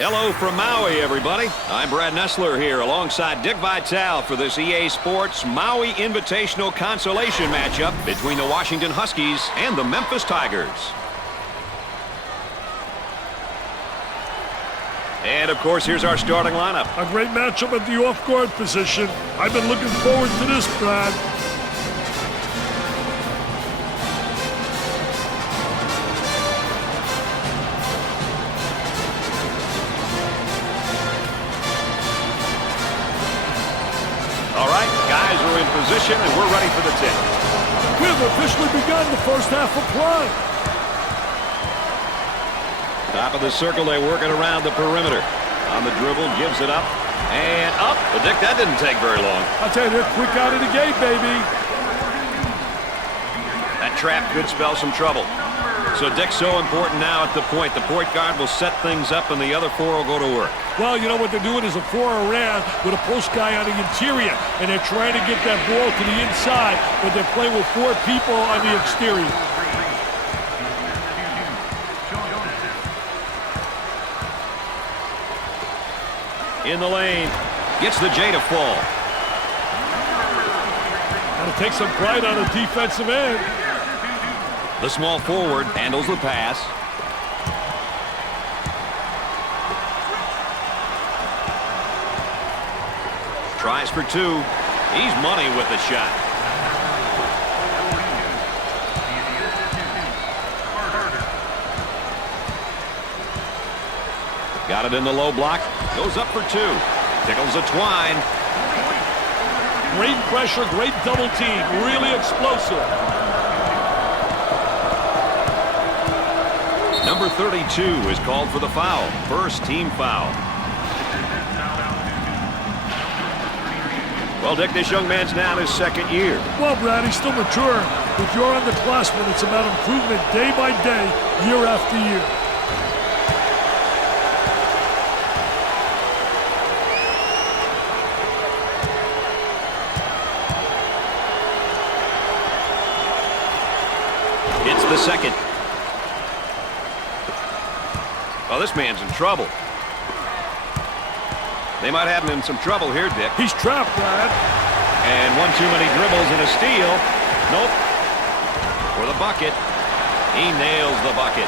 Hello from Maui, everybody. I'm Brad Nessler here alongside Dick Vitale for this EA Sports Maui Invitational consolation matchup between the Washington Huskies and the Memphis Tigers. And, of course, here's our starting lineup. A great matchup at the off-guard position. I've been looking forward to this, Brad. All right, guys are in position, and we're ready for the tip. We have officially begun the first half of play. Top of the circle, they're working around the perimeter. On the dribble, gives it up, and up. But, Dick, that didn't take very long. I'll tell you, they're quick out of the gate, baby. That trap could spell some trouble. So, Dick, so important now at the point. The point guard will set things up, and the other four will go to work. Well, you know what they're doing is a four around with a post guy on the interior, and they're trying to get that ball to the inside, but they're playing with four people on the exterior. In the lane, gets the J to fall. That'll take some pride on the defensive end. The small forward handles the pass. Tries for two. He's money with the shot. Got it in the low block. Goes up for two. Tickles the twine. Great pressure, great double team. Really explosive. Number 32 is called for the foul. First team foul. Well, Dick, this young man's now in his second year. Well, Brad, he's still mature. If you're underclassmen, it's about improvement day by day, year after year. It's the second. Well, this man's in trouble. They might have him in some trouble here, Dick. He's trapped, Brad. And one too many dribbles and a steal. Nope. For the bucket. He nails the bucket.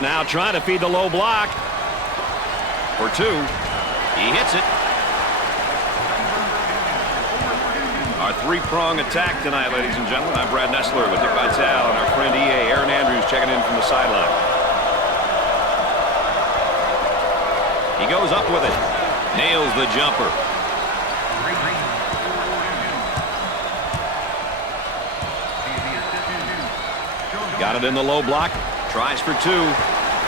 Now trying to feed the low block. For two. He hits it. Our three-prong attack tonight, ladies and gentlemen. I'm Brad Nessler with Dick Vitale and our friend EA, Aaron Andrews, checking in from the sideline. He goes up with it. Nails the jumper. Got it in the low block. Tries for two.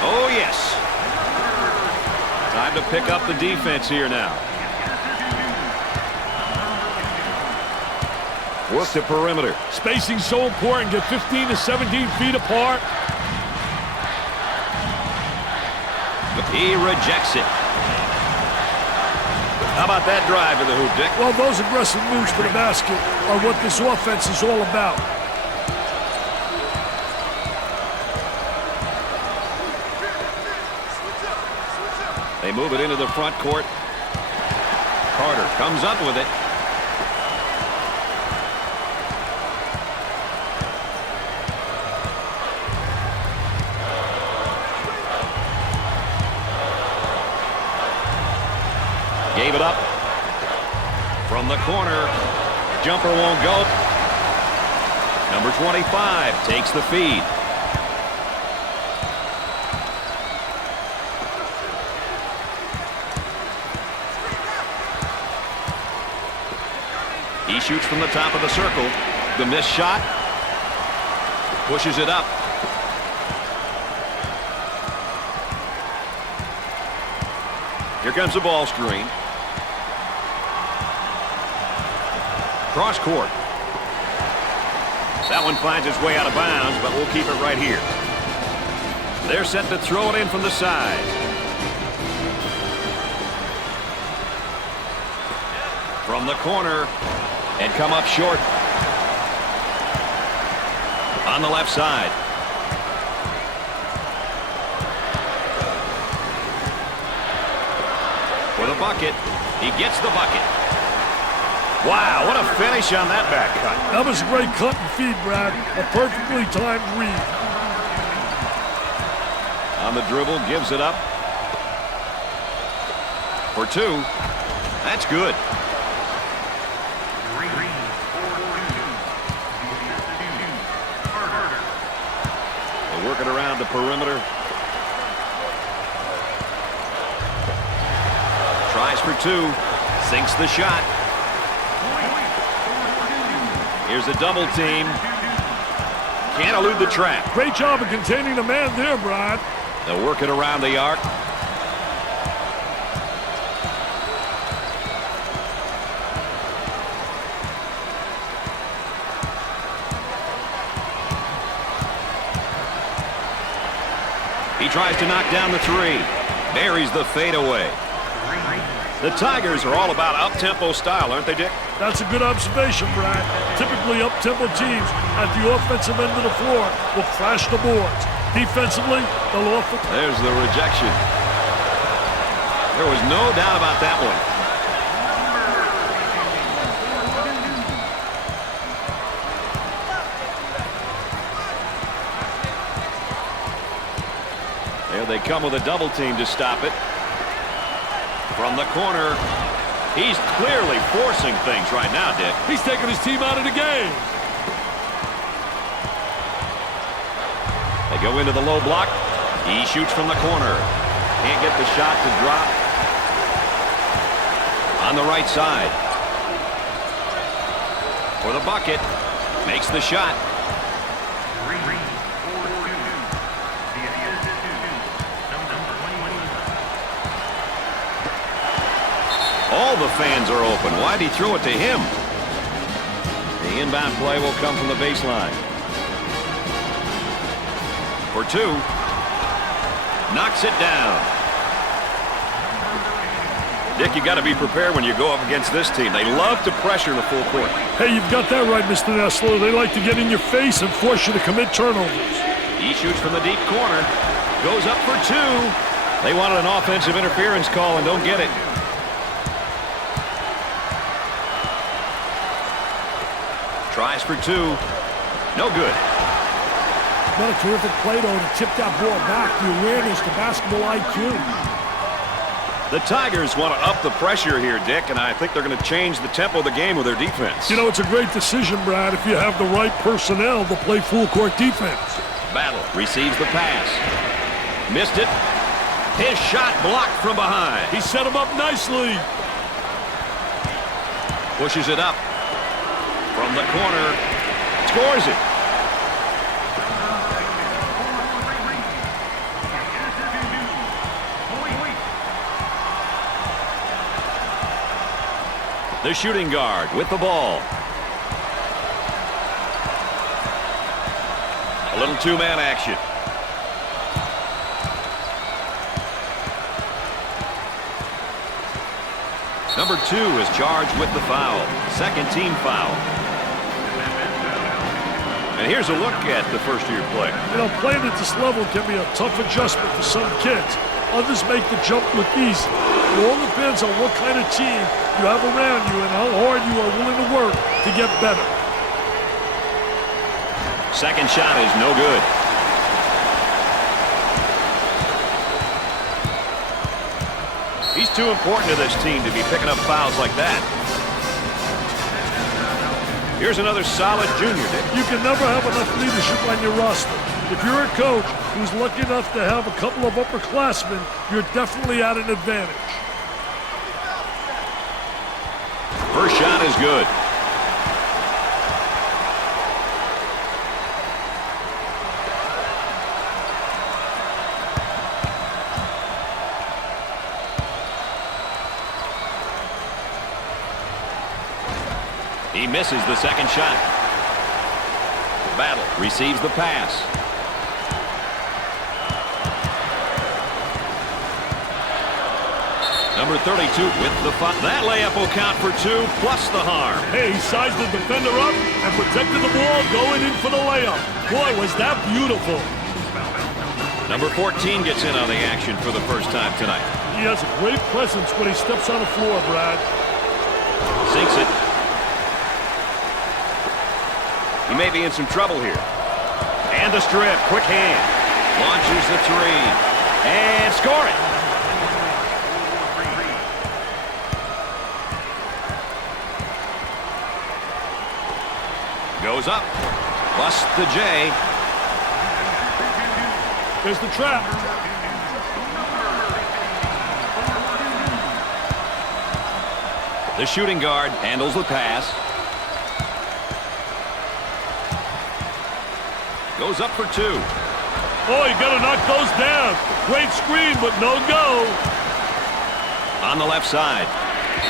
Oh, yes. Time to pick up the defense here now. Work the perimeter. Spacing's so important. Get 15 to 17 feet apart. He rejects it. How about that drive to the hoop, Dick? Well, those aggressive moves to the basket are what this offense is all about. They move it into the front court. Carter comes up with it. Gave it up. From the corner. Jumper won't go. Number 25 takes the feed. He shoots from the top of the circle. The missed shot. Pushes it up. Here comes the ball screen. Cross court. That one finds its way out of bounds, but we'll keep it right here. They're set to throw it in from the side. From the corner, and come up short. On the left side. For the bucket. He gets the bucket. Wow, what a finish on that back cut. That was a great cut and feed, Brad. A perfectly timed read. On the dribble, gives it up. For two. That's good. They're working around the perimeter. Tries for two. Sinks the shot. Here's a double team. Can't elude the trap. Great job of containing the man there, Brad. They'll work it around the arc. He tries to knock down the three. Buries the fadeaway. The Tigers are all about up-tempo style, aren't they, Dick? That's a good observation, Brad. Typically, up-tempo teams at the offensive end of the floor will crash the boards. Defensively, they'll offer... There's the rejection. There was no doubt about that one. There they come with a double team to stop it. From the corner, he's clearly forcing things right now, Dick. He's taking his team out of the game. They go into the low block. He shoots from the corner. Can't get the shot to drop. On the right side. For the bucket. Makes the shot. All the fans are open. Why'd he throw it to him? The inbound play will come from the baseline. For two. Knocks it down. Dick, you got to be prepared when you go up against this team. They love to pressure in the full court. Hey, you've got that right, Mr. Nessler. They like to get in your face and force you to commit turnovers. He shoots from the deep corner. Goes up for two. They wanted an offensive interference call and don't get it. Tries for two. No good. What a terrific play, though, to tip that ball back. The awareness, the basketball IQ. The Tigers want to up the pressure here, Dick, and I think they're going to change the tempo of the game with their defense. You know, it's a great decision, Brad, if you have the right personnel to play full-court defense. Battle receives the pass. Missed it. His shot blocked from behind. He set him up nicely. Pushes it up. From the corner, scores it. The shooting guard with the ball. A little two-man action. Number 2 is charged with the foul. Second team foul. And here's a look at the first-year player. You know, playing at this level can be a tough adjustment for some kids. Others make the jump look easy. It all depends on what kind of team you have around you and how hard you are willing to work to get better. Second shot is no good. He's too important to this team to be picking up fouls like that. Here's another solid junior, Dick. You can never have enough leadership on your roster. If you're a coach who's lucky enough to have a couple of upperclassmen, you're definitely at an advantage. First shot is good. He misses the second shot. Battle receives the pass. Number 32 with the foul. That layup will count for 2 plus the harm. Hey, he sized the defender up and protected the ball going in for the layup. Boy, was that beautiful. Number 14 gets in on the action for the first time tonight. He has a great presence when he steps on the floor, Brad. Sinks it. He may be in some trouble here. And the strip, quick hand. Launches the three. And score it. Goes up. Busts the J. There's the trap. The shooting guard handles the pass. Goes up for 2. Oh, you got to knock those down. Great screen, but no go. On the left side.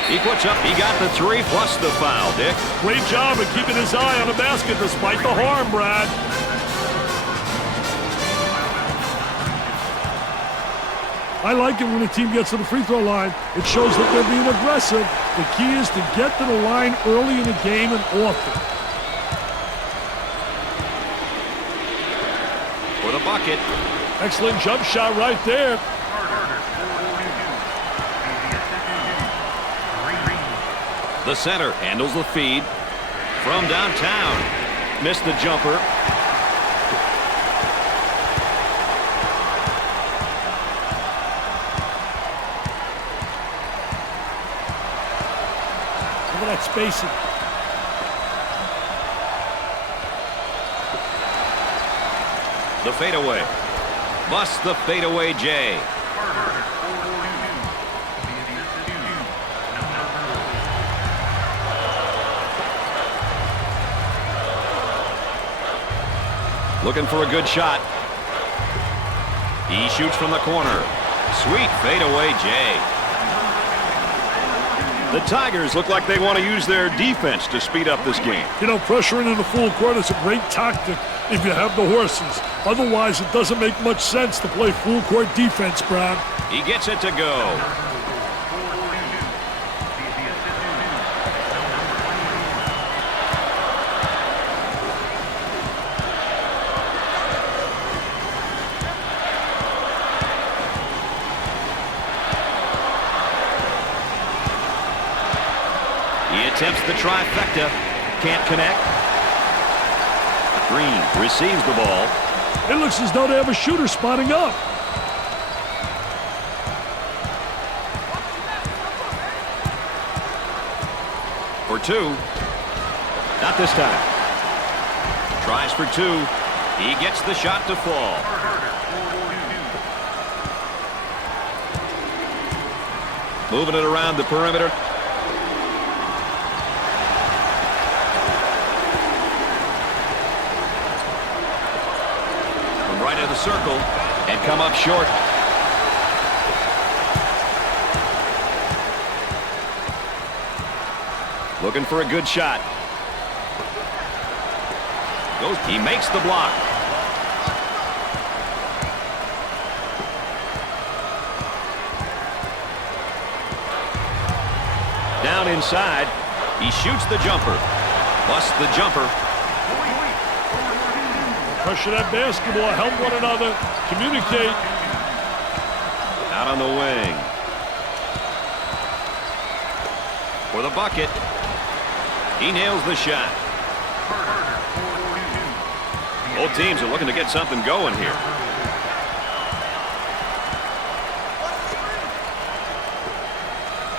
He puts up, he got the 3 plus the foul, Dick. Great job of keeping his eye on the basket despite the harm, Brad. I like it when a team gets to the free throw line. It shows that they're being aggressive. The key is to get to the line early in the game and often. For the bucket. Excellent jump shot right there. The center handles the feed. From downtown. Missed the jumper. Look at that spacing. The fadeaway. Busts the fadeaway J. Looking for a good shot. He shoots from the corner. Sweet fadeaway J. The Tigers look like they want to use their defense to speed up this game. You know, pressuring in the full court is a great tactic if you have the horses. Otherwise, it doesn't make much sense to play full court defense, Brad. He gets it to go. He attempts the trifecta. Can't connect. Green receives the ball. It looks as though they have a shooter spotting up. For 2. Not this time. Tries for 2. He gets the shot to fall. Moving it around the perimeter. From right of the circle and come up short. Looking for a good shot. He makes the block. Down inside. He shoots the jumper. Busts the jumper. Pressure that basketball. Help one another. Communicate. Out on the wing. For the bucket. He nails the shot. Both teams are looking to get something going here.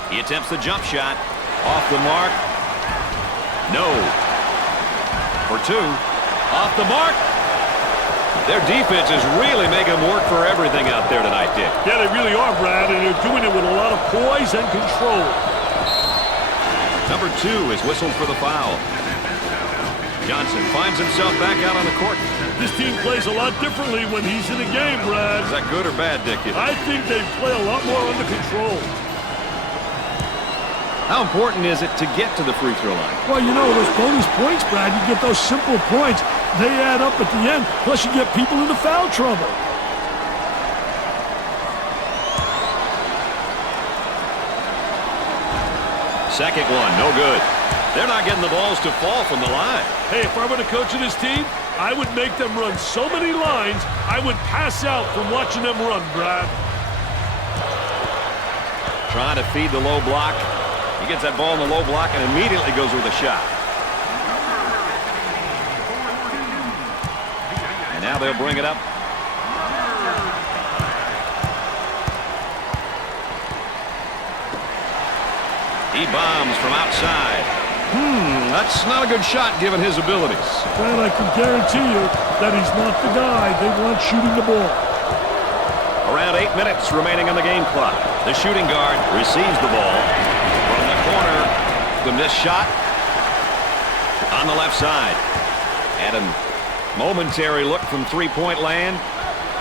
He attempts the jump shot. Off the mark. No. For 2. Off the mark. Their defense is really making them work for everything out there tonight, Dick. Yeah, they really are, Brad, and they're doing it with a lot of poise and control. Number 2 is whistled for the foul. Johnson finds himself back out on the court. This team plays a lot differently when he's in the game, Brad. Is that good or bad, Dick? I think they play a lot more under control. How important is it to get to the free throw line? Well, you know, those bonus points, Brad, you get those simple points. They add up at the end, plus you get people into foul trouble. Second one, no good. They're not getting the balls to fall from the line. Hey, if I were the coach of this team, I would make them run so many lines, I would pass out from watching them run, Brad. Trying to feed the low block. He gets that ball in the low block and immediately goes with a shot. And now they'll bring it up. He bombs from outside. That's not a good shot given his abilities. Brad, I can guarantee you that he's not the guy they want shooting the ball. Around 8 minutes remaining on the game clock. The shooting guard receives the ball from the corner. The missed shot on the left side. And a momentary look from three-point land.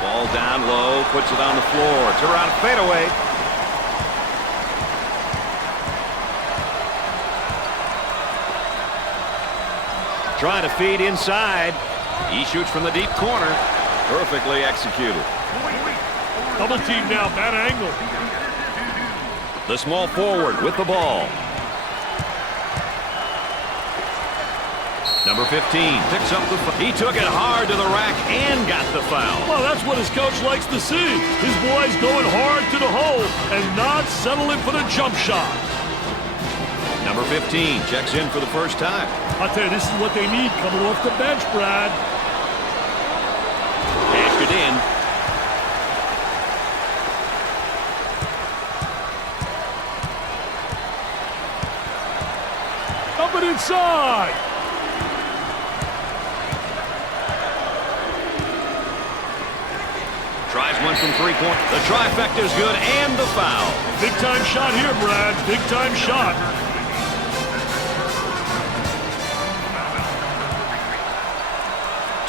Ball down low, puts it on the floor. It's around fadeaway. Trying to feed inside. He shoots from the deep corner. Perfectly executed. Double team now, bad angle. The small forward with the ball. Number 15 picks up the foul. He took it hard to the rack and got the foul. Well, that's what his coach likes to see. His boys going hard to the hole and not settling for the jump shot. Number 15 checks in for the first time. I'll tell you, this is what they need coming off the bench, Brad. Cashed it in. Dump it inside. Tries one from three-point. The trifecta is good and the foul. Big-time shot here, Brad. Big-time shot.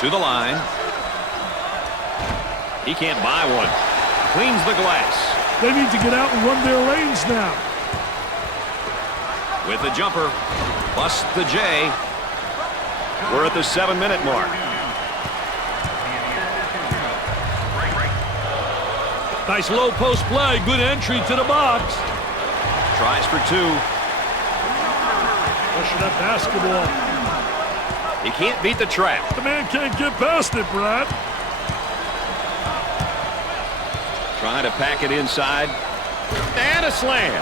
To the line. He can't buy one. Cleans the glass. They need to get out and run their lanes now. With the jumper, plus the J. We're at the 7-minute mark. Nice low post play. Good entry to the box. Tries for two. Pressure that basketball. He can't beat the trap. The man can't get past it, Brad. Trying to pack it inside. And a slam.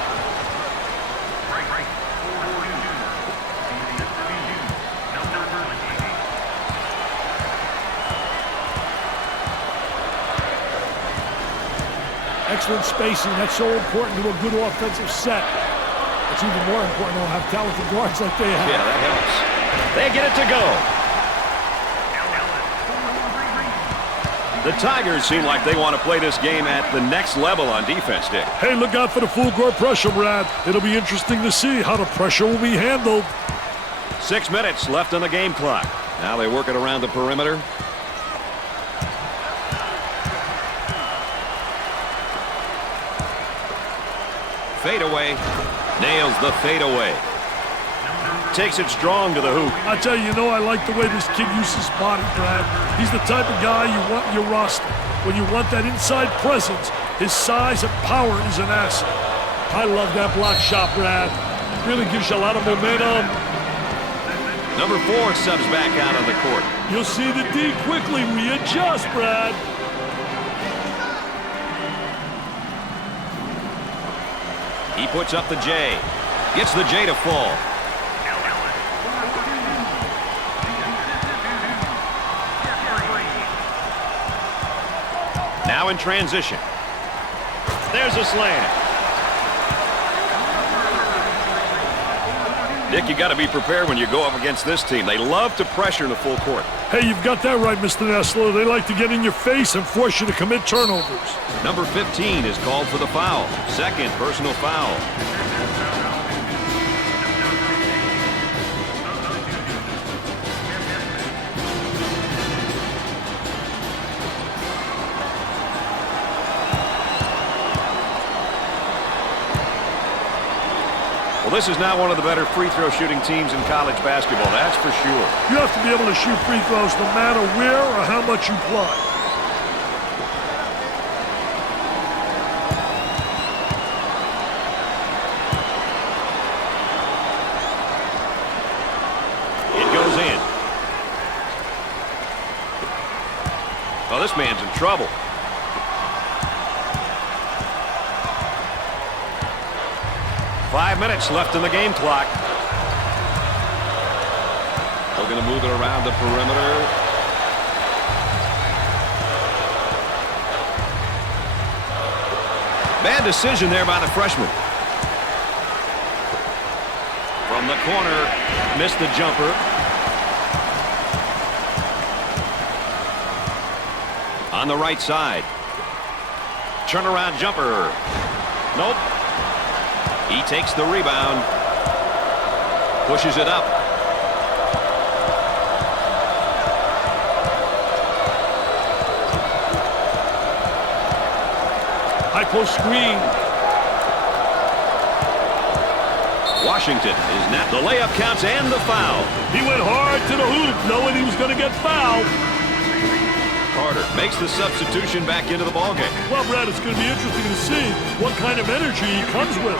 Excellent spacing. That's so important to a good offensive set. It's even more important to have talented guards like they have. Yeah, that helps. They get it to go. The Tigers seem like they want to play this game at the next level on defense, Dick. Hey, look out for the full court pressure, Brad. It'll be interesting to see how the pressure will be handled. 6 minutes left on the game clock. Now they work it around the perimeter. Fadeaway. Nails the fadeaway. Takes it strong to the hoop. I tell you, I like the way this kid uses his body, Brad. He's the type of guy you want in your roster. When you want that inside presence, his size and power is an asset. I love that block shot, Brad. Really gives you a lot of momentum. Number 4 subs back out on the court. You'll see the D quickly readjust, Brad. He puts up the J. Gets the J to fall. Now in transition. There's a slam. Dick, you got to be prepared when you go up against this team. They love to pressure in the full court. Hey, you've got that right, Mr. Nessler. They like to get in your face and force you to commit turnovers. Number 15 is called for the foul. Second personal foul. Well, this is not one of the better free throw shooting teams in college basketball, that's for sure. You have to be able to shoot free throws no matter where or how much you play. this man's in trouble. Five minutes left in the game clock. They're going to move it around the perimeter. Bad decision there by the freshman. From the corner, missed the jumper. On the right side. Turnaround jumper. Nope. He takes the rebound. Pushes it up. High post screen. Washington is not. The layup counts and the foul. He went hard to the hoop, knowing he was going to get fouled. Carter makes the substitution back into the ballgame. Well, Brad, it's going to be interesting to see what kind of energy he comes with.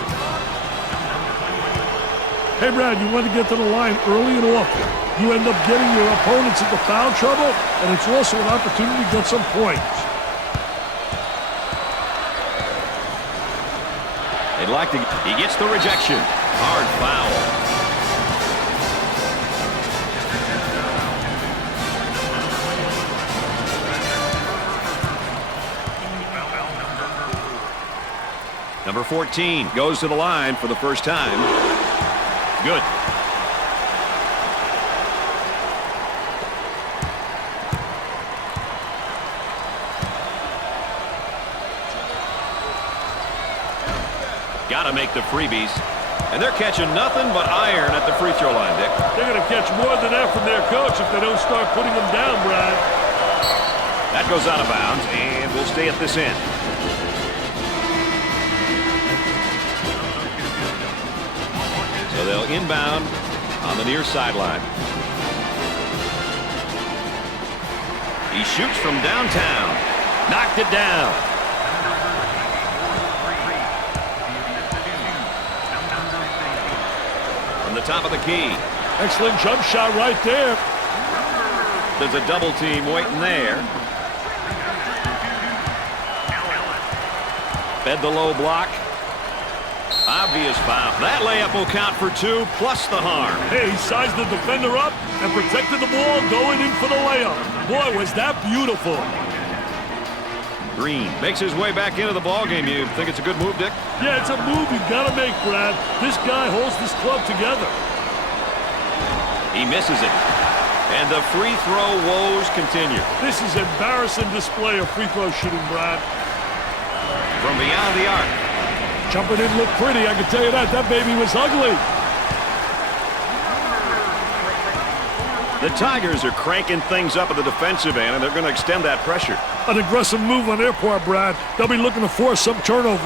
Hey, Brad, you want to get to the line early and often. You end up getting your opponents into foul trouble, and it's also an opportunity to get some points. They'd like to. He gets the rejection. Hard foul. Number 14 goes to the line for the first time. Good. Got to make the freebies. And they're catching nothing but iron at the free throw line, Dick. They're going to catch more than that from their coach if they don't start putting them down, Brad. That goes out of bounds, and we'll stay at this end. So they'll inbound on the near sideline. He shoots from downtown. Knocked it down. From the top of the key. Excellent jump shot right there. There's a double team waiting there. Fed the low block. Obvious foul. That layup will count for 2 plus the harm. Hey, he sized the defender up and protected the ball going in for the layup. Boy, was that beautiful. Green makes his way back into the ballgame. You think it's a good move, Dick? Yeah, it's a move you've got to make, Brad. This guy holds this club together. He misses it. And the free throw woes continue. This is an embarrassing display of free throw shooting, Brad. From beyond the arc. Jumper didn't look pretty, I can tell you that. That baby was ugly. The Tigers are cranking things up at the defensive end, and they're going to extend that pressure. An aggressive move on their part, Brad. They'll be looking to force some turnovers.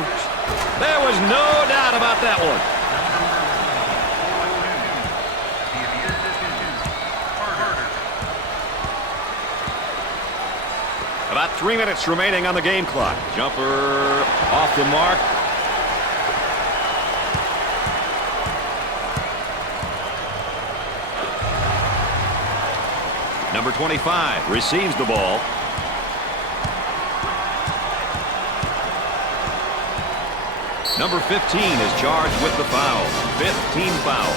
There was no doubt about that one. About 3 minutes remaining on the game clock. Jumper off the mark. Number 25 receives the ball. Number 15 is charged with the foul. 15 foul.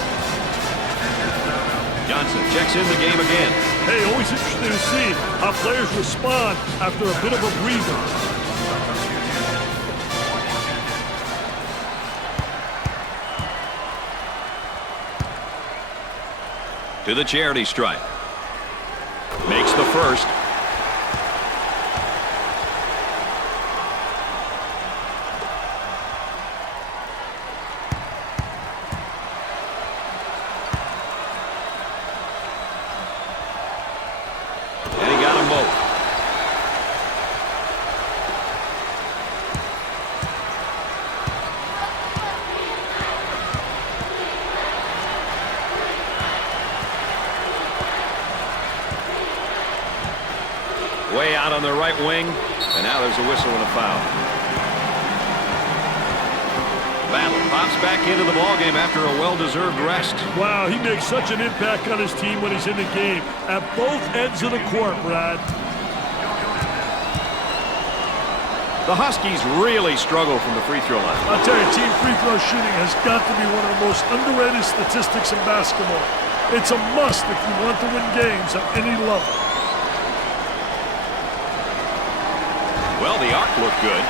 Johnson checks in the game again. Hey, always interesting to see how players respond after a bit of a breather. To the charity stripe. Makes the first. And he got them both. Way out on the right wing, and now there's a whistle and a foul. Battle pops back into the ballgame after a well-deserved rest. Wow, he makes such an impact on his team when he's in the game at both ends of the court, Brad. The Huskies really struggle from the free throw line. I'll tell you, team free throw shooting has got to be one of the most underrated statistics in basketball. It's a must if you want to win games at any level. Well, the arc looked good.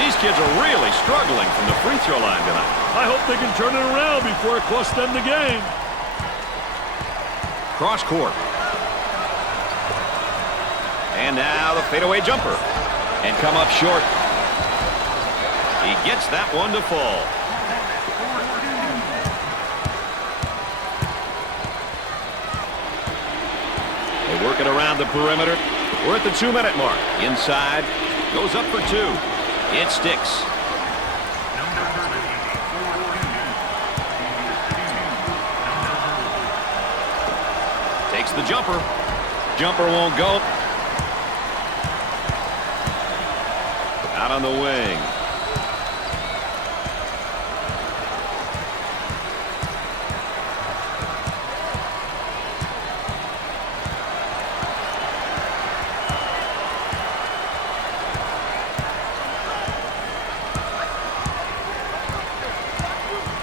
These kids are really struggling from the free throw line tonight. I hope they can turn it around before it costs them the game. Cross court. And now the fadeaway jumper. And come up short. He gets that one to fall. They work it around the perimeter. We're at the 2-minute mark. Inside. Goes up for 2. It sticks. Takes the jumper. Jumper won't go. Out on the wing.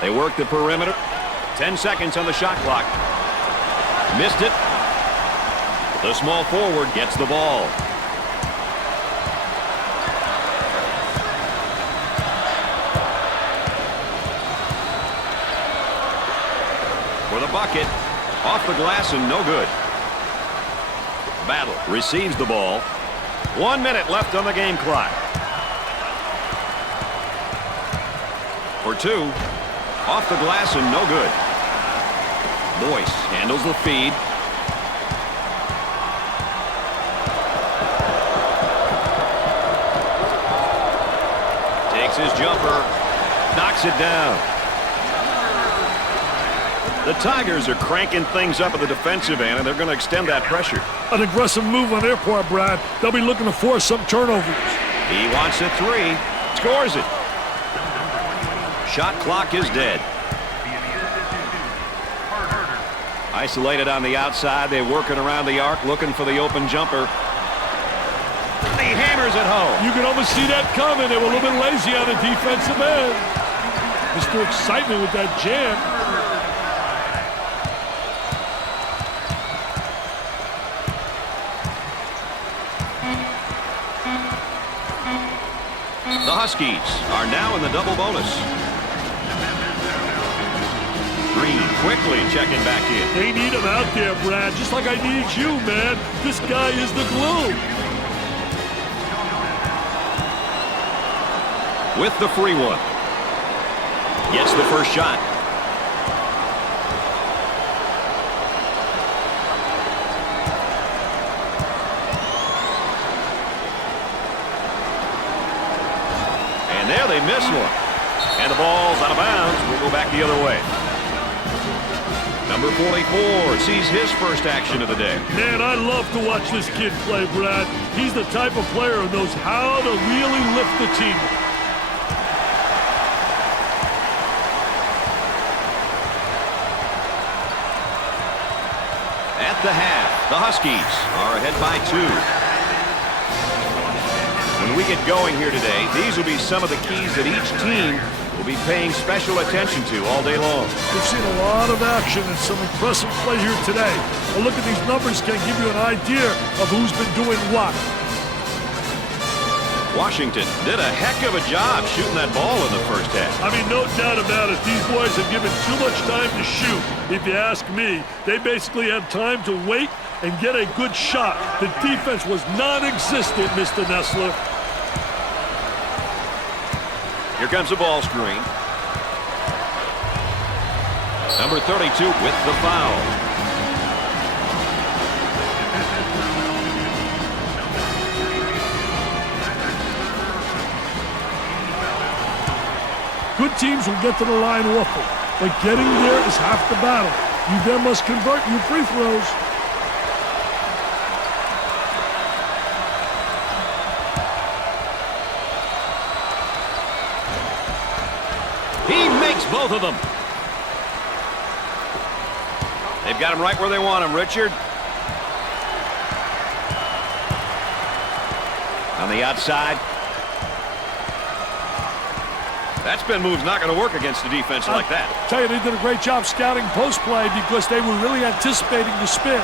They work the perimeter. 10 seconds on the shot clock. Missed it. The small forward gets the ball. For the bucket. Off the glass and no good. Battle receives the ball. 1 minute left on the game clock. For 2. Off the glass and no good. Boyce handles the feed. Takes his jumper. Knocks it down. The Tigers are cranking things up at the defensive end, and they're going to extend that pressure. An aggressive move on their part, Brad. They'll be looking to force some turnovers. He wants a 3. Scores it. Shot clock is dead. Isolated on the outside. They're working around the arc, looking for the open jumper. He hammers it home. You can almost see that coming. They were a little bit lazy on the defensive end. Mr. Excitement with that jam. The Huskies are now in the double bonus. Green quickly checking back in. They need him out there, Brad, just like I need you, man. This guy is the glue. With the free one. Gets the first shot. And there they miss one. And the ball's out of bounds. We'll go back the other way. Number 44 sees his first action of the day. Man, I love to watch this kid play, Brad. He's the type of player who knows how to really lift the team. At the half, the Huskies are ahead by 2. When we get going here today, these will be some of the keys that each team will be paying special attention to all day long. We've seen a lot of action and some impressive play here today. A look at these numbers can give you an idea of who's been doing what. Washington did a heck of a job shooting that ball in the first half. I mean, no doubt about it. These boys have given too much time to shoot. If you ask me, they basically had time to wait and get a good shot. The defense was non-existent, Mr. Nessler. Here comes the ball screen. Number 32 with the foul. Good teams will get to the line often, but getting there is half the battle. You then must convert your free throws. He makes both of them. They've got him right where they want him, Richard. On the outside. That spin move's not going to work against a defense like that. I tell you, they did a great job scouting post play because they were really anticipating the spin.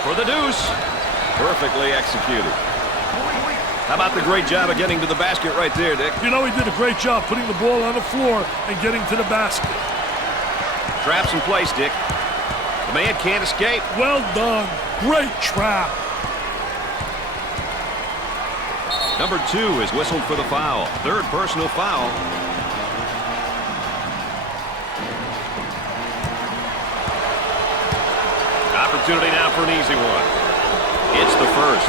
For the deuce. Perfectly executed. How about the great job of getting to the basket right there, Dick? You know, he did a great job putting the ball on the floor and getting to the basket. Traps in place, Dick. The man can't escape. Well done. Great trap. Number 2 is whistled for the foul. Third personal foul. Opportunity now for an easy one. It's the first.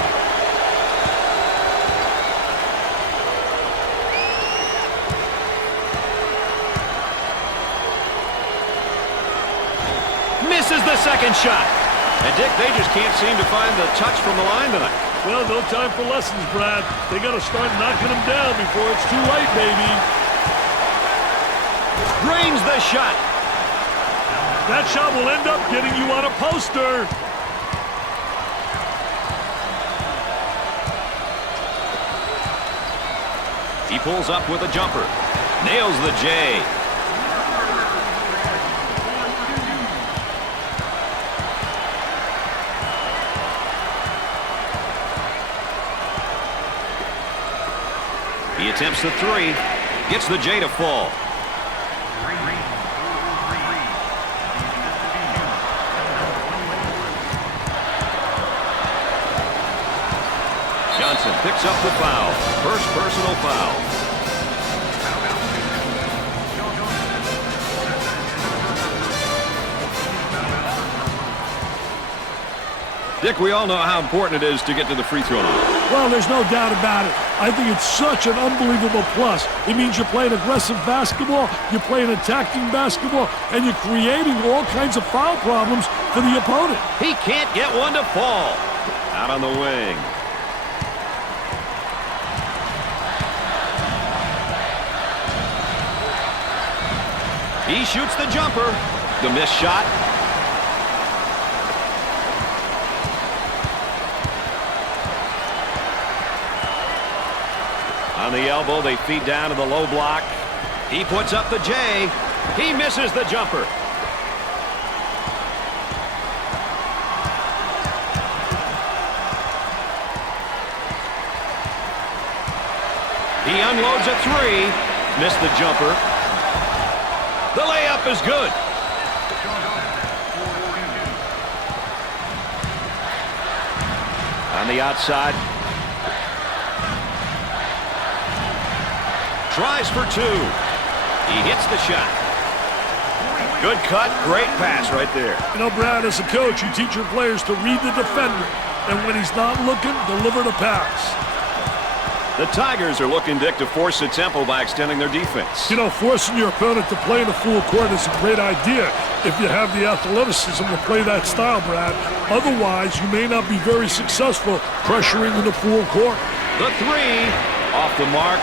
Misses the second shot. And Dick, they just can't seem to find the touch from the line tonight. Well, no time for lessons, Brad. They got to start knocking them down before it's too late, baby. Drains the shot. That shot will end up getting you on a poster. He pulls up with a jumper. Nails the J. He attempts the 3. Gets the J to fall. Johnson picks up the foul. First personal foul. Dick, we all know how important it is to get to the free throw line. Well, there's no doubt about it. I think it's such an unbelievable plus. It means you're playing aggressive basketball, you're playing attacking basketball, and you're creating all kinds of foul problems for the opponent. He can't get one to fall. Out on the wing. He shoots the jumper. The missed shot. On the elbow, they feed down to the low block. He puts up the J. He misses the jumper. He unloads a 3. Missed the jumper. The layup is good. On the outside. Tries for 2. He hits the shot. Good cut, great pass right there. You know, Brad, as a coach, you teach your players to read the defender, and when he's not looking, deliver the pass. The Tigers are looking, Dick, to force the tempo by extending their defense. You know, forcing your opponent to play in a full court is a great idea if you have the athleticism to play that style, Brad. Otherwise, you may not be very successful pressuring in the full court. The 3 off the mark.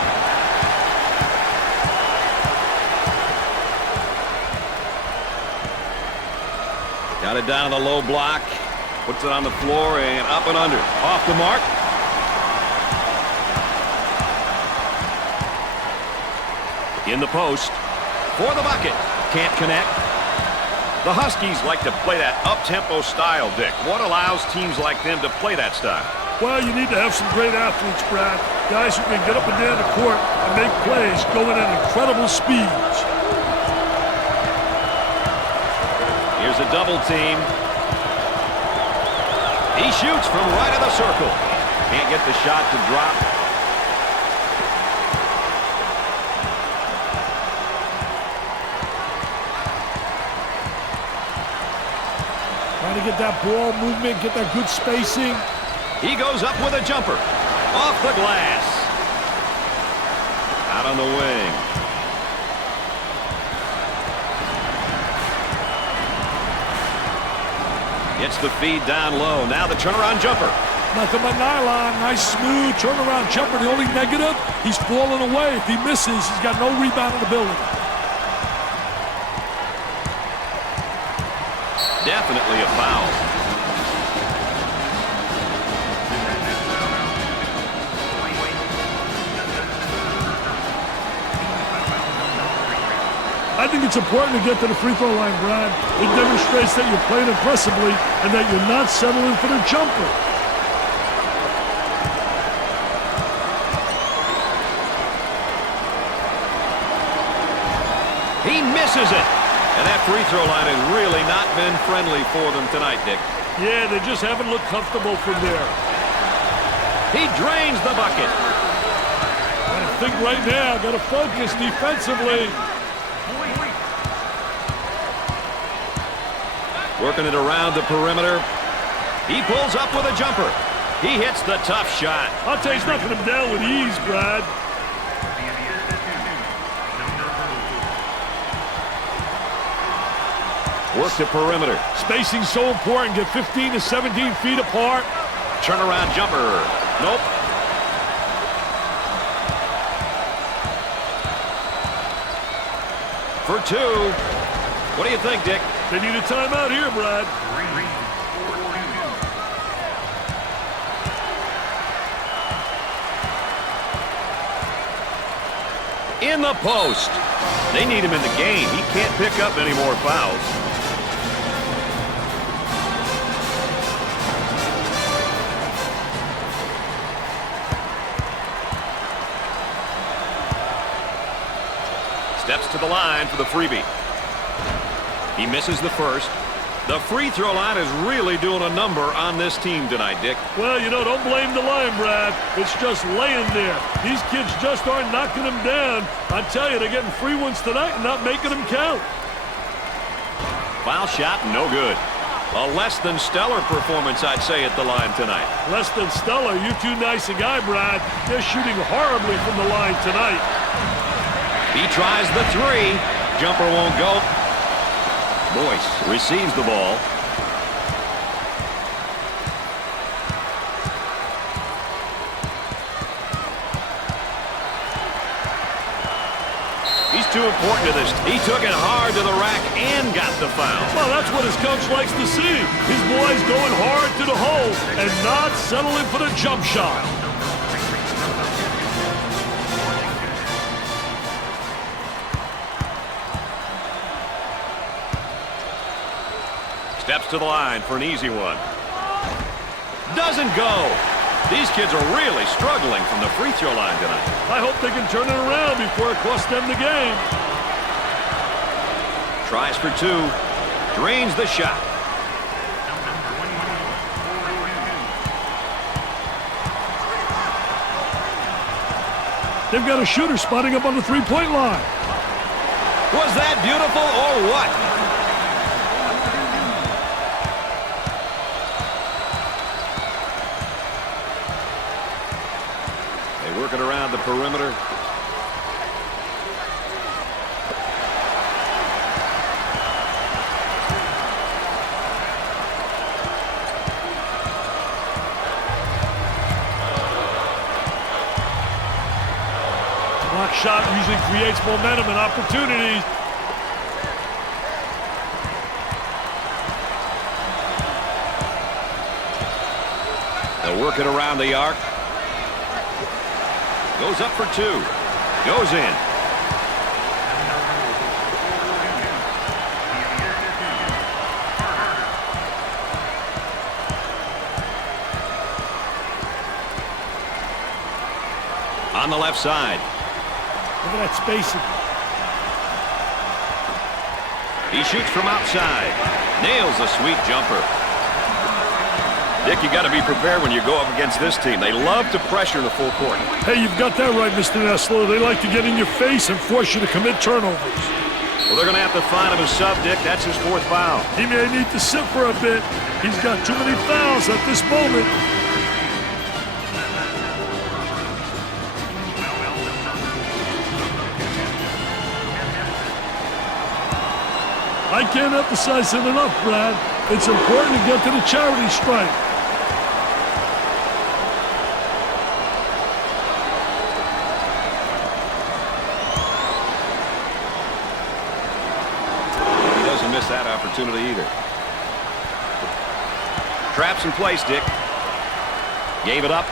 Got it down the low block. Puts it on the floor and up and under. Off the mark. In the post. For the bucket. Can't connect. The Huskies like to play that up-tempo style, Dick. What allows teams like them to play that style? Well, you need to have some great athletes, Brad. Guys who can get up and down the court and make plays going at incredible speeds. Here's a double team. He shoots from right of the circle. Can't get the shot to drop. Trying to get that ball movement, get that good spacing. He goes up with a jumper. Off the glass. Out on the wing. Gets the feed down low. Now the turnaround jumper. Nothing but nylon. Nice smooth turnaround jumper. The only negative, he's falling away. If he misses, he's got no rebound ability. Definitely a foul. I think it's important to get to the free throw line, Brad. It demonstrates that you're playing aggressively and that you're not settling for the jumper. He misses it. And that free throw line has really not been friendly for them tonight, Dick. Yeah, they just haven't looked comfortable from there. He drains the bucket. I think right now, got to focus defensively. Working it around the perimeter. He pulls up with a jumper. He hits the tough shot. I'll tell you, he's knocking him down with ease, Brad. Work the perimeter. Spacing's so important. Get 15 to 17 feet apart. Turnaround jumper. Nope. For two. What do you think, Dick? They need a timeout here, Brad. In the post. They need him in the game. He can't pick up any more fouls. Steps to the line for the freebie. He misses the first. The free throw line is really doing a number on this team tonight, Dick. Well, you know, don't blame the line, Brad. It's just laying there. These kids just aren't knocking them down. I tell you, they're getting free ones tonight and not making them count. Foul shot, no good. A less than stellar performance, I'd say, at the line tonight. Less than stellar. You're too nice a guy, Brad. They're shooting horribly from the line tonight. He tries the three. Jumper won't go. Boyce receives the ball. He's too important to this. He took it hard to the rack and got the foul. Well, that's what his coach likes to see. His boys going hard to the hole and not settling for the jump shot. Steps to the line for an easy one. Doesn't go. These kids are really struggling from the free throw line tonight. I hope they can turn it around before it costs them the game. Tries for two. Drains the shot. They've got a shooter spotting up on the three-point line. Was that beautiful or what? Working around the perimeter. Block shot usually creates momentum and opportunities. They'll work it around the arc. Goes up for two. Goes in. On the left side. Look at that spacing. He shoots from outside. Nails a sweet jumper. Dick, you got to be prepared when you go up against this team. They love to pressure the full court. Hey, you've got that right, Mr. Nessler. They like to get in your face and force you to commit turnovers. Well, they're going to have to find him a sub, Dick. That's his fourth foul. He may need to sit for a bit. He's got too many fouls at this moment. I can't emphasize it enough, Brad. It's important to get to the charity stripe. He doesn't miss that opportunity either. Traps in place, Dick. Gave it up.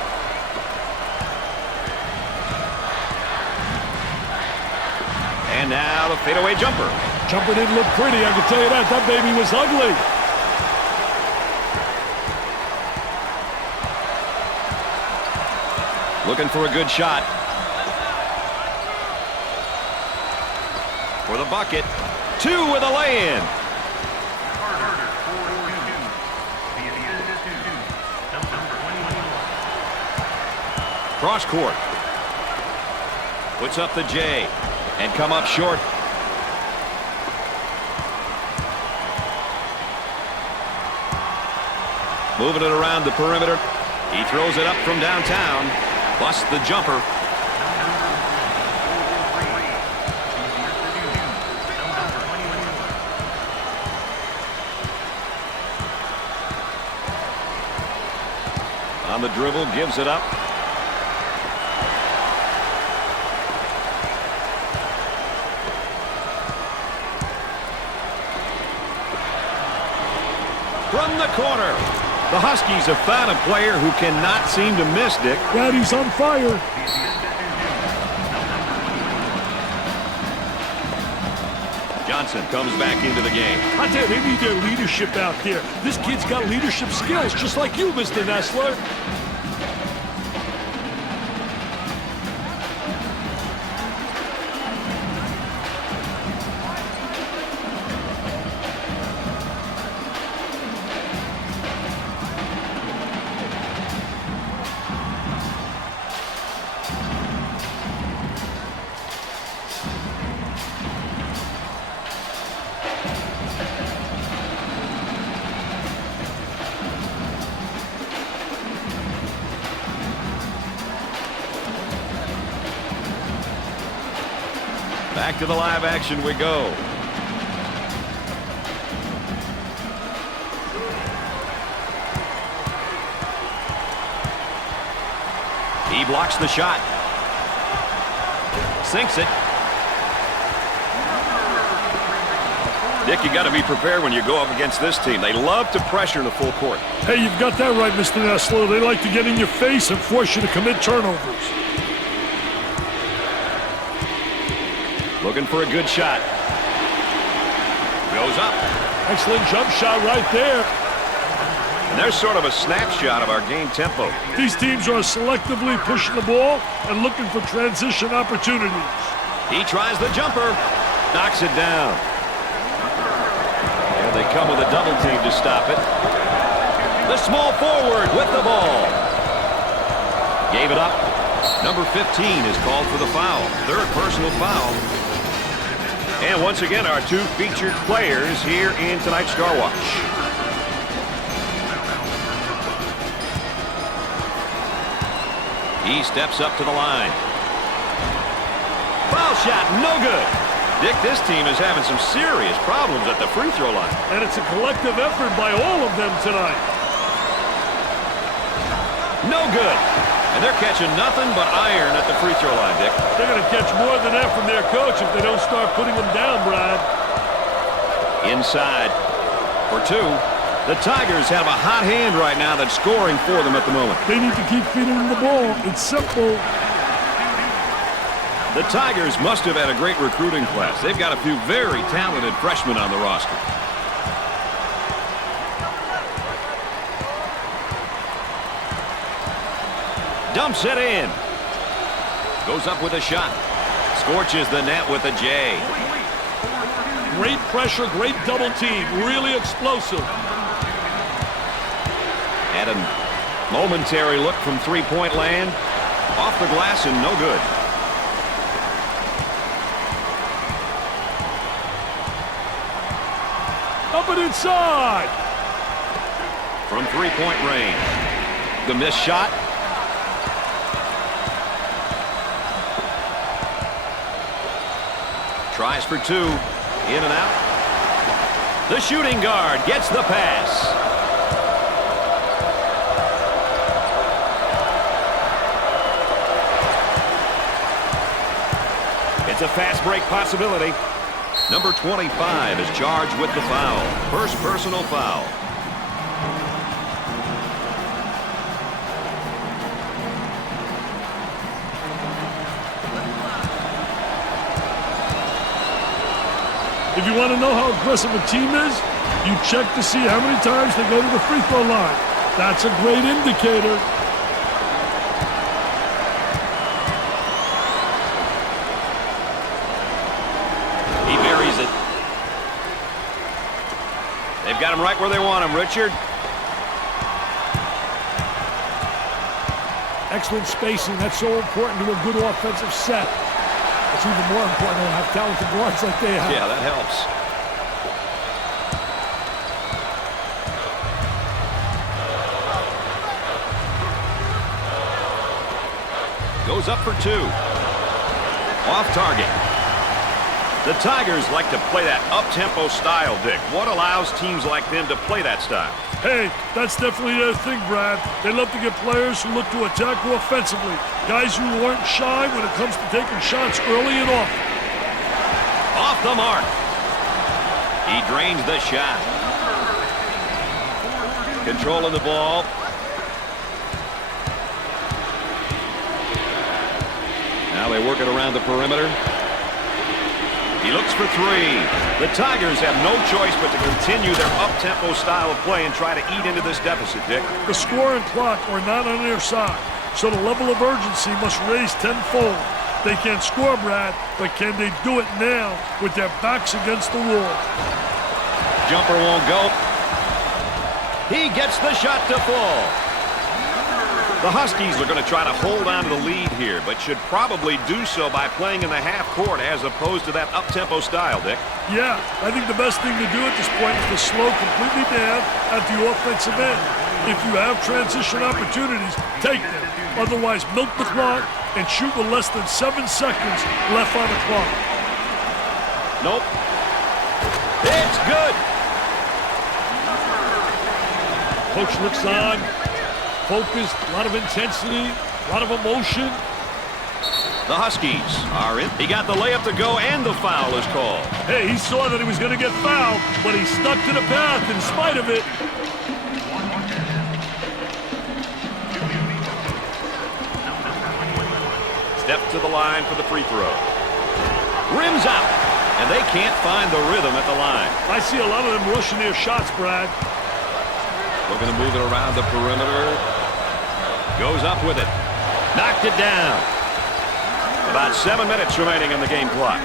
And now the fadeaway jumper. Jumper didn't look pretty, I can tell you that. That baby was ugly. Looking for a good shot. For the bucket. 2 with a lay-in. Cross court. Puts up the J. And come up short. Moving it around the perimeter. He throws it up from downtown. Busts the jumper. On the dribble, gives it up. From the corner. The Huskies have found a player who cannot seem to miss, Dick. Brad, he's on fire. Johnson comes back into the game. I tell you, they need their leadership out there. This kid's got leadership skills, just like you, Mr. Nessler. Back to the live action we go. He blocks the shot. Sinks it. Dick, you got to be prepared when you go up against this team. They love to pressure in the full court. Hey, you've got that right, Mr. Nessler. They like to get in your face and force you to commit turnovers. Looking for a good shot. Goes up. Excellent jump shot right there. And there's sort of a snapshot of our game tempo. These teams are selectively pushing the ball and looking for transition opportunities. He tries the jumper. Knocks it down. And they come with a double team to stop it. The small forward with the ball. Gave it up. Number 15 is called for the foul. Third personal foul. And once again, our 2 featured players here in tonight's Star Watch. He steps up to the line. Foul shot, no good. Dick, this team is having some serious problems at the free throw line. And it's a collective effort by all of them tonight. No good. And they're catching nothing but iron at the free throw line, Dick. They're going to catch more than that from their coach if they don't start putting them down, Brad. Inside for 2. The Tigers have a hot hand right now that's scoring for them at the moment. They need to keep feeding them the ball. It's simple. The Tigers must have had a great recruiting class. They've got a few very talented freshmen on the roster. Dumps it in. Goes up with a shot. Scorches the net with a J. Great pressure, great double team. Really explosive. And a momentary look from three-point land. Off the glass and no good. Up and inside. From three-point range. The missed shot. Tries for 2. In and out. The shooting guard gets the pass. It's a fast break possibility. Number 25 is charged with the foul. First personal foul. If you want to know how aggressive a team is, you check to see how many times they go to the free throw line. That's a great indicator. He buries it. They've got him right where they want him, Richard. Excellent spacing. That's so important to a good offensive set. It's even more important to have talented guards like they have. Yeah, that helps. Goes up for two. Off target. The Tigers like to play that up-tempo style, Dick. What allows teams like them to play that style? Hey, that's definitely their thing, Brad. They love to get players who look to attack offensively. Guys who aren't shy when it comes to taking shots early and often. Off the mark. He drains the shot. Controlling the ball. Now they work it around the perimeter. He looks for three. The Tigers have no choice but to continue their up-tempo style of play and try to eat into this deficit, Dick. The score and clock are not on their side, so the level of urgency must raise tenfold. They can't score, Brad, but can they do it now with their backs against the wall? Jumper won't go. He gets the shot to fall. The Huskies are going to try to hold on to the lead here, but should probably do so by playing in the half court as opposed to that up-tempo style, Dick. Yeah, I think the best thing to do at this point is to slow completely down at the offensive end. If you have transition opportunities, take them. Otherwise, milk the clock and shoot with less than 7 seconds left on the clock. Nope. It's good. Coach looks on. Focused, a lot of intensity, a lot of emotion. The Huskies are in. He got the layup to go, and the foul is called. Hey, he saw that he was going to get fouled, but he stuck to the path in spite of it. Step to the line for the free throw. Rims out, and they can't find the rhythm at the line. I see a lot of them rushing their shots, Brad. Looking to move it around the perimeter. Goes up with it. Knocked it down. About 7 minutes remaining in the game clock.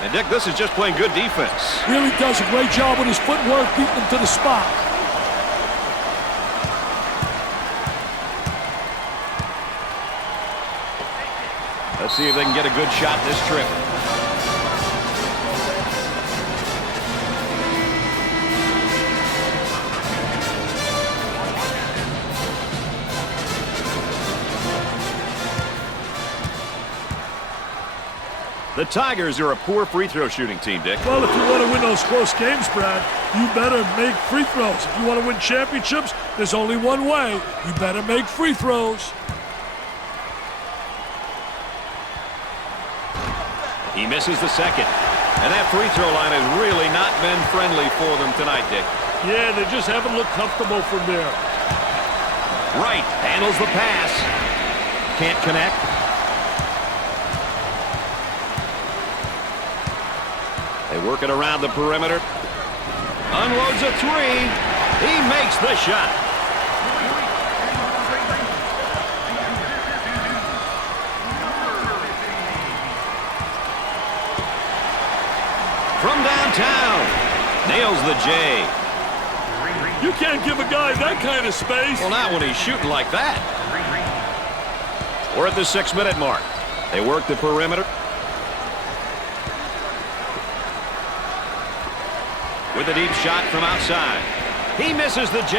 And Dick, this is just playing good defense. Really does a great job with his footwork, beating him to the spot. Let's see if they can get a good shot this trip. The Tigers are a poor free throw shooting team, Dick. Well, if you want to win those close games, Brad, you better make free throws. If you want to win championships, there's only one way. You better make free throws. He misses the second. And that free throw line has really not been friendly for them tonight, Dick. Yeah, they just haven't looked comfortable from there. Wright handles the pass. Can't connect. They work it around the perimeter. Unloads a three. He makes the shot. From downtown. Nails the J. You can't give a guy that kind of space. Well, not when he's shooting like that. We're at the 6-minute mark. They work the perimeter. With a deep shot from outside. He misses the J.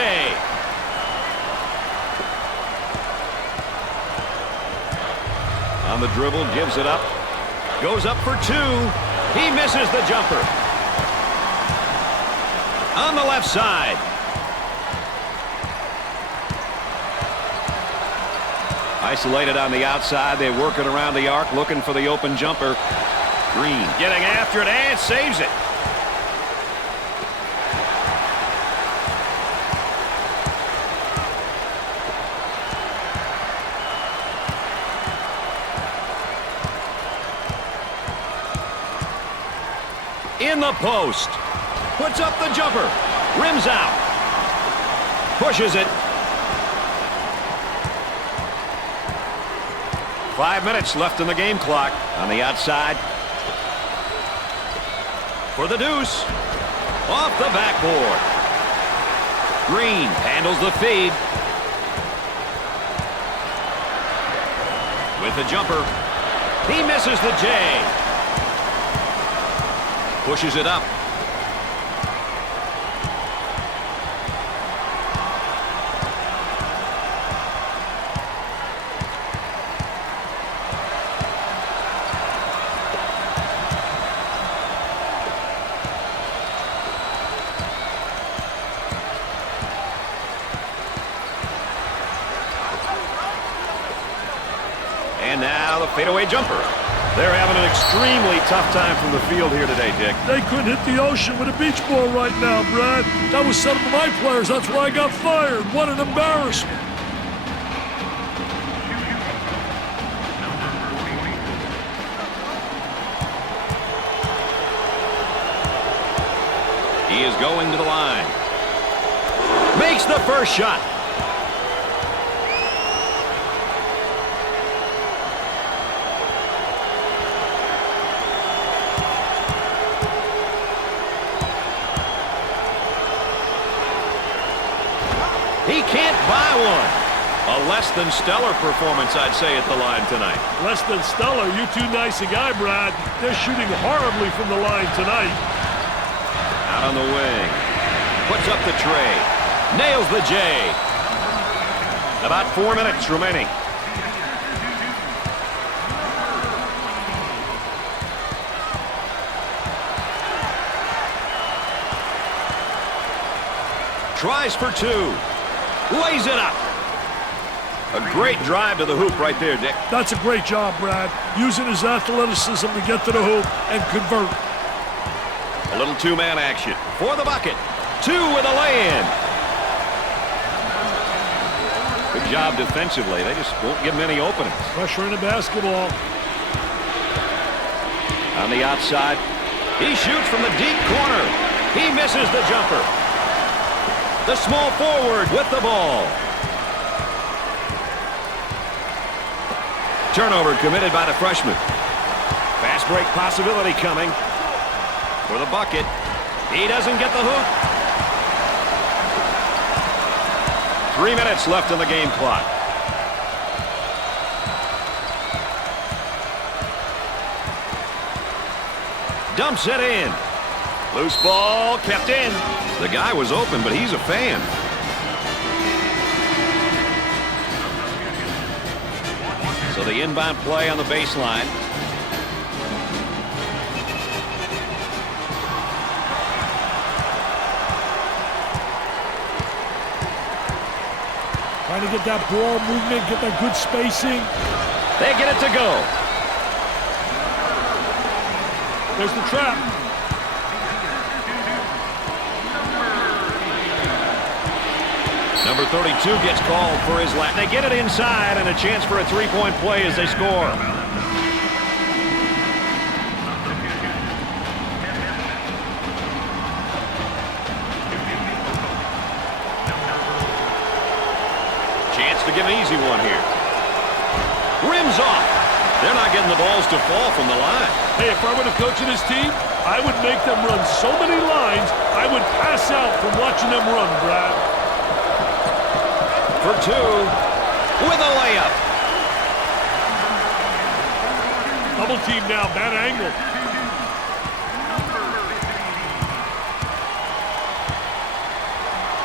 On the dribble, gives it up. Goes up for two. He misses the jumper. On the left side. Isolated on the outside. They work it around the arc, looking for the open jumper. Green getting after it and saves it. In the post. Puts up the jumper. Rims out. Pushes it. 5 minutes left in the game clock. On the outside. For the deuce. Off the backboard. Green handles the feed. With the jumper. He misses the J. Pushes it up. And now the fadeaway jumper. They're having an extremely tough time from the field here today, Dick. They couldn't hit the ocean with a beach ball right now, Brad. That was set up for my players. That's why I got fired. What an embarrassment. He is going to the line. Makes the first shot. He can't buy one. A less than stellar performance, I'd say, at the line tonight. Less than stellar. You too nice a guy, Brad. They're shooting horribly from the line tonight. Out on the wing. Puts up the tray. Nails the J. About 4 minutes remaining. Tries for two. Lays it up. A great drive to the hoop right there, Dick. That's a great job, Brad. Using his athleticism to get to the hoop and convert. A little two-man action for the bucket. Two with a lay-in. Good job defensively. They just won't give him any openings. Pressure in the basketball. On the outside. He shoots from the deep corner. He misses the jumper. The small forward with the ball. Turnover committed by the freshman. Fast break possibility coming. For the bucket. He doesn't get the hoop. 3 minutes left in the game clock. Dumps it in. Loose ball kept in. The guy was open, but he's a fan. So the inbound play on the baseline. Trying to get that ball movement, get that good spacing. They get it to go. There's the trap. Number 32 gets called for his last. They get it inside and a chance for a three-point play as they score. Chance to give an easy one here. Rims off. They're not getting the balls to fall from the line. Hey, if I were the coach of this team, I would make them run so many lines, I would pass out from watching them run, Brad. For two, with a layup. Double team now, bad angle.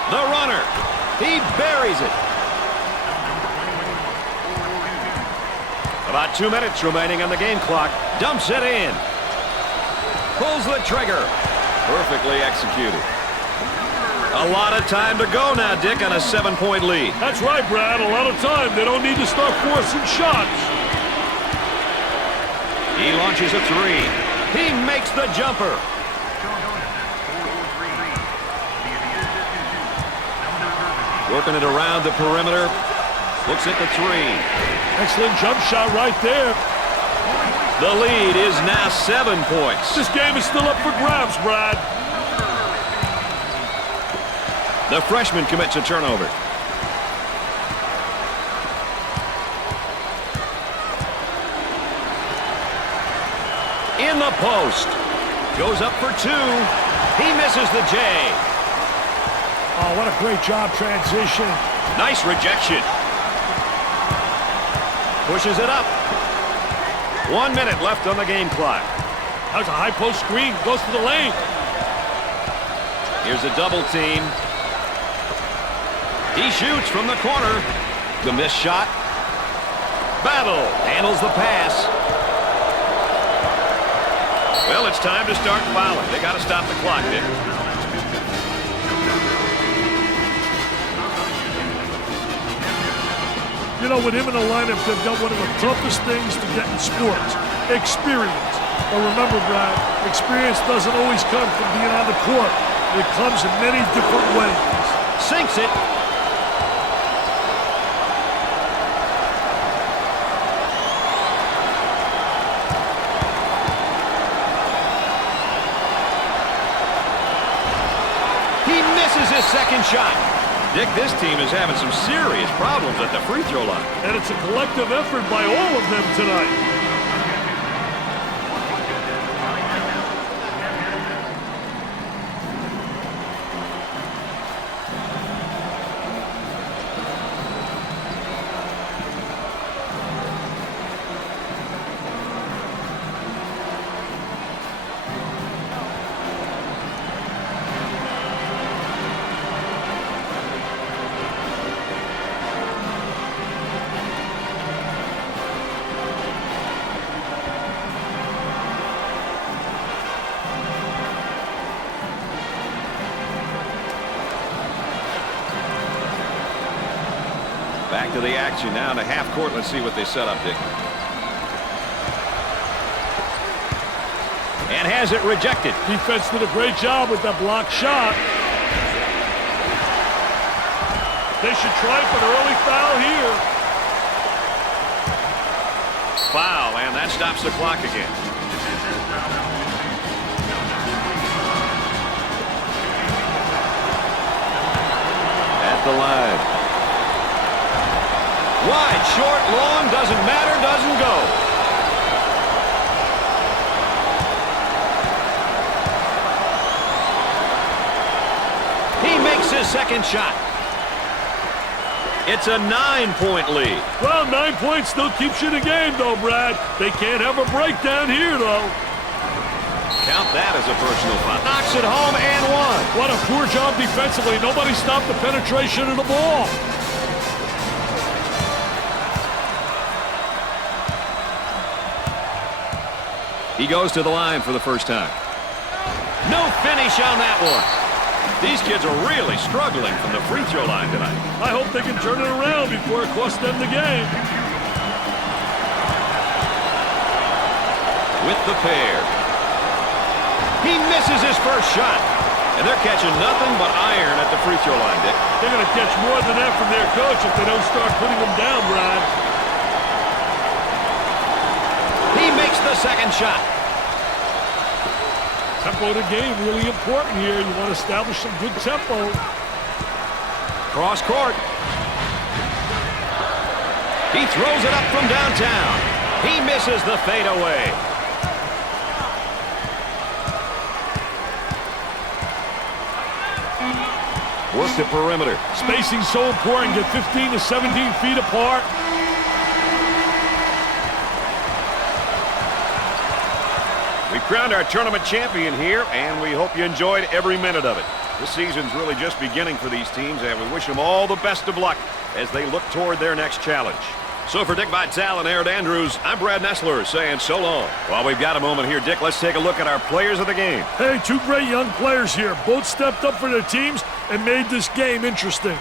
The runner, he buries it. About 2 minutes remaining on the game clock. Dumps it in. Pulls the trigger. Perfectly executed. A lot of time to go now, Dick, on a 7-point lead. That's right, Brad. A lot of time. They don't need to start forcing shots. He launches a three. He makes the jumper. Working it around the perimeter. Looks at the three. Excellent jump shot right there. The lead is now 7 points. This game is still up for grabs, Brad. The freshman commits a turnover. In the post. Goes up for 2. He misses the J. Oh, what a great job transition. Nice rejection. Pushes it up. 1 minute left on the game clock. That's a high post screen. Goes to the lane. Here's a double team. He shoots from the corner. The missed shot. Battle handles the pass. Well, it's time to start fouling. They got to stop the clock, Dick. You know, with him in the lineup, they've got one of the toughest things to get in sports. Experience. But remember, Brad, experience doesn't always come from being on the court. It comes in many different ways. Sinks it. He misses his second shot. Dick, this team is having some serious problems at the free throw line. And it's a collective effort by all of them tonight. Back to the action now to half court. Let's see what they set up, Dick. And has it rejected. Defense did a great job with that block shot. They should try for an early foul here. Foul, and that stops the clock again. At the line. Wide, short, long, doesn't matter, doesn't go. He makes his second shot. It's a 9-point lead. Well, 9 points still keeps you in the game, though, Brad. They can't have a breakdown here, though. Count that as a personal foul. Knocks it home and one. What a poor job defensively. Nobody stopped the penetration of the ball. He goes to the line for the first time. No finish on that one. These kids are really struggling from the free throw line tonight. I hope they can turn it around before it costs them the game. With the pair. He misses his first shot. And they're catching nothing but iron at the free throw line, Dick. They're going to catch more than that from their coach if they don't start putting them down, Brad. He makes the second shot. Tempo of the game really important here. You want to establish some good tempo. Cross court. He throws it up from downtown. He misses the fadeaway. Work the perimeter. Spacing so important. Get 15 to 17 feet apart. We've crowned our tournament champion here, and we hope you enjoyed every minute of it. This season's really just beginning for these teams, and we wish them all the best of luck as they look toward their next challenge. So for Dick Vitale and Aaron Andrews, I'm Brad Nessler saying so long. While we've got a moment here, Dick, let's take a look at our players of the game. Hey, two great young players here. Both stepped up for their teams and made this game interesting.